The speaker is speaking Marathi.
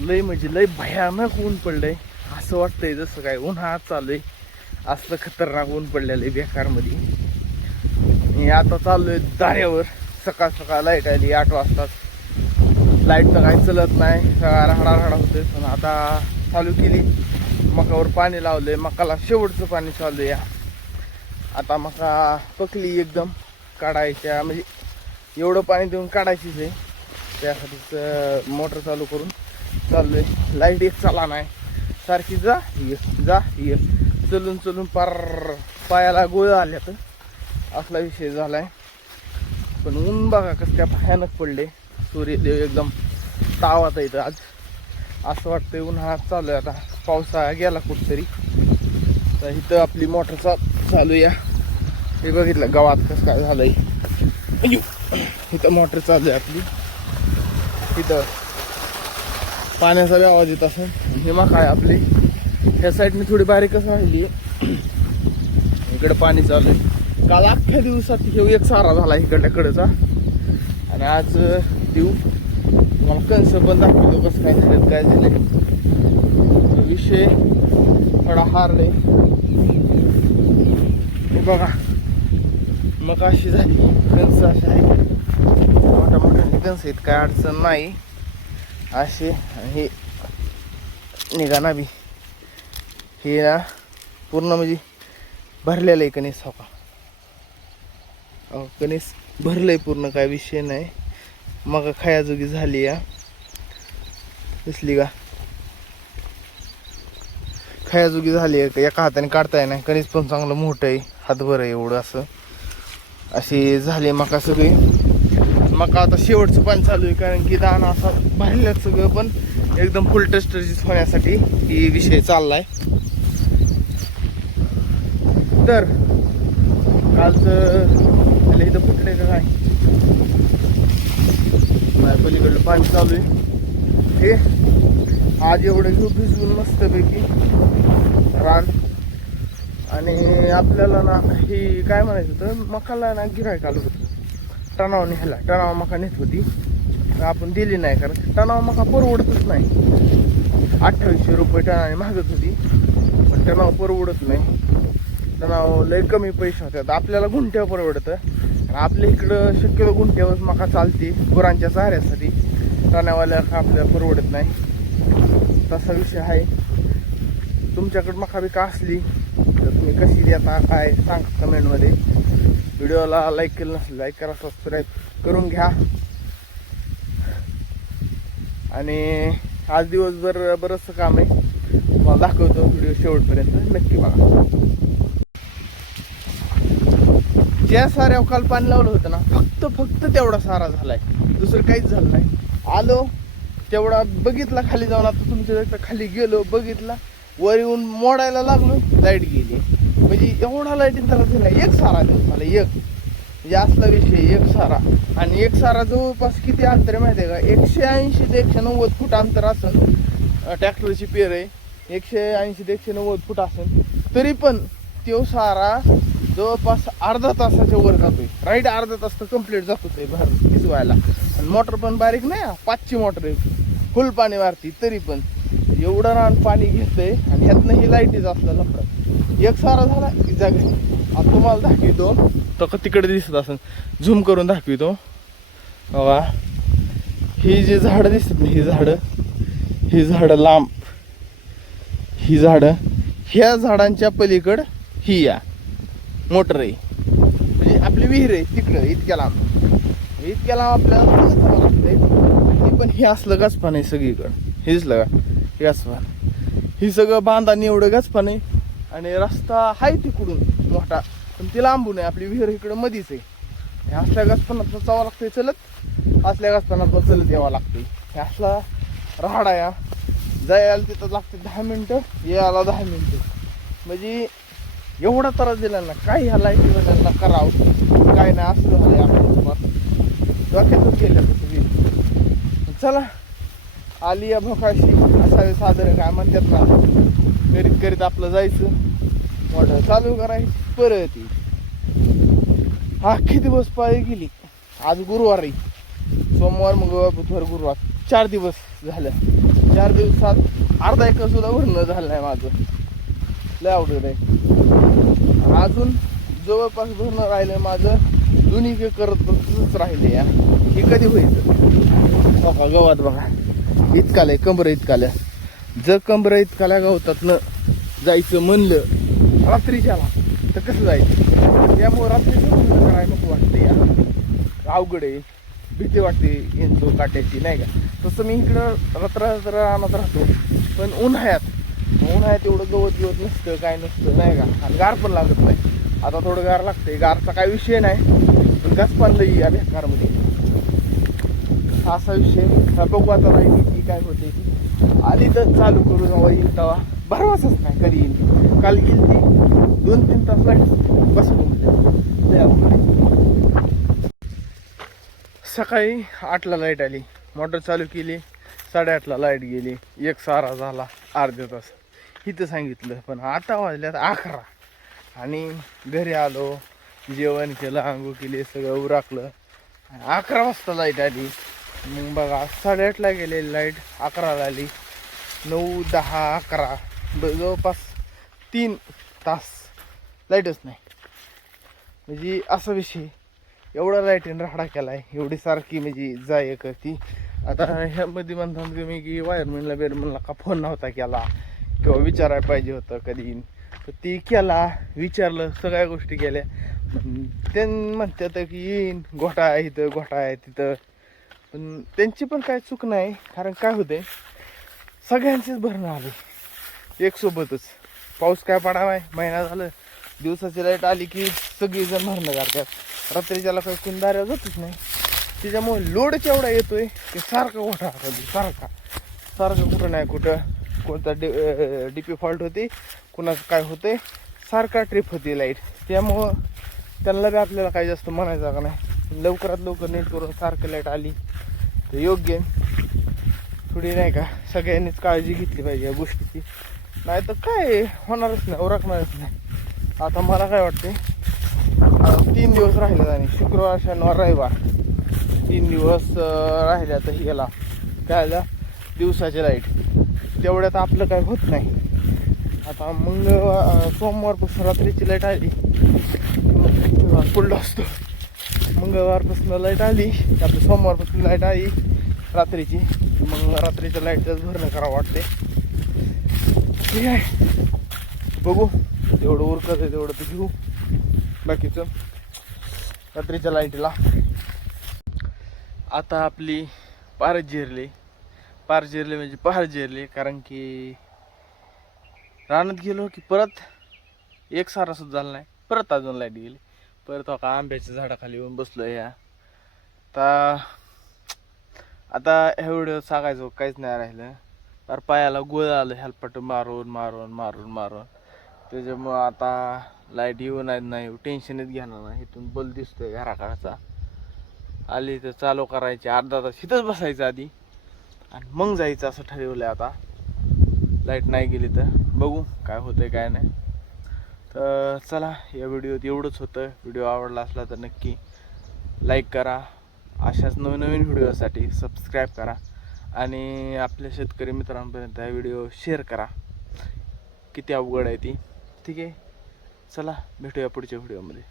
लय म्हणजे लय भयानक ऊन पडलंय. असं वाटतंय जसं काय उन्हाळ्यात चालू आहे. असलं खतरनाक ऊन पडलेलं आहे बेकारमध्ये. मी आता चाललोय दाऱ्यावर. सकाळ सकाळ लाईट आली 8 वाजताच. लाईट तर काही चलत नाही, राहडा होतोय. पण आता चालू केली. मकावर पाणी लावलंय. मकाला शेवटचं पाणी चालू आहे. आता मका पकली एकदम काढायच्या, म्हणजे एवढं पाणी देऊन काढायचीच आहे. त्यासाठीच मोटर चालू करून चाललोय. लाईट एक चाला नाही, सारखी जा ये चलून चलून पार पायाला गोळ आल्यात. असला विषय झालाय. पण ऊन बघा कसं काय भयानक पडले. सूर्यदेव एकदम तावात येतं आज. असं वाटतंय उन्हाळ्यात चालू आहे. आता पावसाळा गेला कुठतरी. तर इथं आपली मोटर चालू या. हे बघितलं गावात कसं काय झालंय. इथं मोटर चालू आहे आपली. इथं पाण्याचा आवाज येत असेल. हे मका आहे आपली. ह्या साईडने थोडी बारीकच राहिली. इकडे पाणी चालू आहे. काल अख्ख्या दिवसात हे एक सारा झाला इकडल्या कडेचा. आणि आज देऊ मला कंस पण दाखवतो कसं काय झालं काय झालं. विषय थोडा हारले. बघा मग अशी झाली. कंस अशी आहे, मोठ्या मोठ्या कंस आहेत, काय अडचण नाही. असे हे निघाना बी हे ना पूर्ण म्हणजे भरलेलं आहे कणीस. हो का कणीस भरलंय पूर्ण, काय विषय नाही. मग खायाजोगी झाली या. दिसली का खायाजोगी झाली. एका हाताने काढताय नाही. कणीस पण चांगलं मोठं आहे, हातभर आहे एवढं. असं अशी झाली मका सगळी. मका आता शेवटचं पाणी चालू आहे, कारण की दाणा असा भरल्यात सगळं. पण एकदम फुल टेस्टर्जीस होण्यासाठी ही विषय चाललाय. तर कालचं इथं फुटले का काय पलीकडलं पाणी चालू आहे. हे आज एवढं घेऊ भिजवून मस्तपैकी रान. आणि आपल्याला ना ही काय म्हणायचं होतं, मकाला ना गिऱ्हाईक आलं होतं. टणाव न्यायला टणाव मका नेत होती. आपण दिली नाही, कारण टणाव मका परवडतच नाही. 2800 रुपये टनाने मागत होती. पण टणाव परवडत नाही. टणाव लय कमी पैसे होतात. आपल्याला गुंठ्यावर परवडतं. आपल्या इकडं शक्यतो गुंठ्यावर मका चालते गुरांच्या चाऱ्यासाठी. टणावाल्या आपल्याला परवडत नाही. तसा विषय आहे. तुमच्याकडे मका बिका असली तर तुम्ही कशी देता काय सांगा कमेंटमध्ये. व्हिडिओला लाईक केलं नसेल लाईक करा, सबस्क्राईब करून घ्या. आणि आज दिवसभर बरंचसं काम आहे, तुम्हाला दाखवतो. व्हिडिओ शेवटपर्यंत नक्की बघा. ज्या साऱ्या काल पाणी लावलं होतं ना, फक्त तेवढा सारा झालाय, दुसरं काहीच झालं नाही. आलो तेवढा बघितला खाली जाऊन. आता तुमच्या खाली गेलो बघितला, वर येऊन मोडायला लागलो, लाईट गेली. म्हणजे एवढा लाईटीचा त्रास झाला. एक सारा दिवस मला एक म्हणजे असला विषय. एक सारा. आणि एक सारा जवळपास किती अंतर आहे माहिती आहे का, 180 ते 190 फूट अंतर असेल. ट्रॅक्टरची पेर आहे. 180 ते 190 फूट असेल. तरी पण तो सारा जवळपास अर्धा तासाच्या वर जातोय. राईट अर्धा तास तर कम्प्लीट जातो ते बाहेर भिजवायला. आणि मोटर पण बारीक नाही, 5ची मोटर आहे. फुल पाणी मारती तरी पण एवढं रान पाणी घेतंय. आणि ह्यातनं ही लाईटीच असला लफडा. एक सारा झाला की जागा. आता तुम्हाला दाखवितो तर तिकडे दिसत असेल, झूम करून दाखवितो. बघा ही जी झाडं दिसत नाही, ही झाडं लांब, ही झाडं, ह्या झाडांच्या पलीकड ही या मोटर आहे. म्हणजे आपली विहीर आहे तिकडं इतक्या लांब आपल्याला लागतंय. पण हे असलं गचपान आहे सगळीकडं. हे दिसलं का, हे गचपान, ही सगळं बांधाने एवढं गचपान आहे. आणि रस्ता आहे तिकडून मोठा, पण ती लांबून आहे. आपली विहीर इकडं मधीच आहे. हे असल्या गचपानात जावं लागतंय चलत, असल्या गचपानात चलत यावं लागतंय. हे असला राहाडा या. जायला तिथं लागते 10 मिनटं, यायला 10 मिनटं. म्हणजे एवढा त्रास दिला ना, काय ह्या लाईटीवाल्यांना करावं काय नाही, असं झालंय आपल्यासोबत. डोक्यातच गेलं तुम्ही. चला आली या भोकाशी असावे सादर काय म्हणतात ना, करीत आपलं जायचं, मोठं चालू करायची परत. अख्खे दिवस पाळी गेली. आज गुरुवार आहे. सोमवार मंगळवार बुधवार गुरुवार 4 दिवस झालं. 4 दिवसात अर्धा एकर सुद्धा भरणं झालं नाही माझं. लय अवघड आहे. अजून जवळपास भरणं राहिलं माझं 2 एकरच राहिले या. हे कधी होईल? बघा गवत बघा इतकालय, कमर इतकाल्या. जर कमर इतकाल्या गवतातनं जायचं म्हणलं रात्रीच्याला तर कसं जायचं? त्यामुळे रात्रीचं भरणं करायला नको वाटतं या. अवघड आहे, भीती वाटते इंचो काट्याची नाही का. तसं मी इकडं रात्र रानात राहतो, पण उन्हाळ्यात एवढं गवत नसतं, काय नसतं नाही का. आणि गार पण लागत नाही. आता थोडं गार लागतंय, गारचा काय विषय नाही, पण घास पाणलं या बेकारमध्ये असा विषय. बघू आता नाही काय होते. आली तर चालू करू जेव्हा येईल तेव्हा भरवसाच नाही कधी येईल. काल गेली ती 2-3 तास लाईट बसून सकाळी 8ला लाईट आली, मोटर चालू केली, 8:30ला लाईट गेली, 1 सारा झाला अर्ध्या तास इथं सांगितलं. पण आता वाजल्यात 11 आणि घरी आलो, जेवण केलं, आंघोळ केली, सगळं उरकलं. 11 वाजता लाईट आली. मग बघा 8:30ला गेलेली लाईट 11ला आली. 9, 10, 11 जवळपास 3 तास लाईटच नाही. म्हणजे असा विषय. एवढा लाईटीनं राडा केलाय, एवढी सारखी म्हणजे जाय करती. आता ह्यामध्ये म्हणतात तुम्ही की वायरमॅनला का फोन नव्हता केला किंवा विचारायला पाहिजे होतं कधी. तर ती केला, विचारलं, सगळ्या गोष्टी केल्या. ते म्हणतात की येईन, घोटा आहे इथं, घोटा आहे तिथं. पण त्यांची पण काय चूक नाही. कारण काय होते, सगळ्यांचेच भरणं आले एकसोबतच. पाऊस काय पडावाय, महिना झालं. दिवसाची लाईट आली की सगळीजण भरणं करतात. रात्रीच्याला काही कुंदाऱ्या जातच नाही. त्याच्यामुळे लोडच एवढा येतोय की सारखा घोटा सारखं कुठं नाही कुठं कोणता डीपी फॉल्ट होते, कुणाचं काय होते, सारखा ट्रिप होती लाईट. त्यामुळं त्यांना बी आपल्याला काही जास्त म्हणायचं का नाही. लवकरात लवकर नीट करून सारखं लाईट आली तर योग्य. थोडी नाही का सगळ्यांनीच काळजी घेतली पाहिजे या गोष्टीची. नाही तर काय होणारच नाही, उरकणारच नाही. आता मला काय वाटते, 3 दिवस राहिले आणि शुक्रवार, शनिवार, रविवार 3 दिवस राहिल्या. तर गेला काय झालं दिवसाची लाईट, तेवढ्यात आपलं काय होत नाही. आता सोमवारपासून रात्रीची लाईट आली, पुढला असतो. मंगळवारपासून लाईट आली, आपलं सोमवारपासून लाईट आली रात्रीची. मग रात्रीच्या लाईटच भरणं करावं वाटते. ठीक आहे, बघू जेवढं उरकत आहे तेवढं तर घेऊ. बाकीचं रात्रीच्या लाईटीला आता आपली पार जिरली म्हणजे पहार जिरली. कारण की रानात गेलो की परत 1 सारा सुद्धा झाला नाही. परत अजून लाईट गेली. परत का आंब्याच्या झाडाखाली येऊन बसलो या. आता ह्या व्हिडिओ सांगायचं काहीच नाही राहिलं. तर पायाला गोळ आलं हेल्पट मारून. त्याच्यामुळं आता लाईट येऊ नाही, टेन्शनच घेणार नाही. इथून बल दिसतोय घराकडचा. आली तर चालू करायची, अर्धा तास इथंच बसायचं आधी आणि मग जायचं असं ठरवलं. आता लाईट नाही गेली तर बघू काय होतंय काय नाही. तर चला, या व्हिडिओत एवढंच होतं. व्हिडिओ आवडला असला तर नक्की लाईक करा. अशाच नवीन व्हिडिओसाठी सबस्क्राईब करा आणि आपल्या शेतकरी मित्रांपर्यंत हा व्हिडिओ शेअर करा. किती अवघड आहे ती. ठीक आहे, चला भेटूया पुढच्या व्हिडिओमध्ये.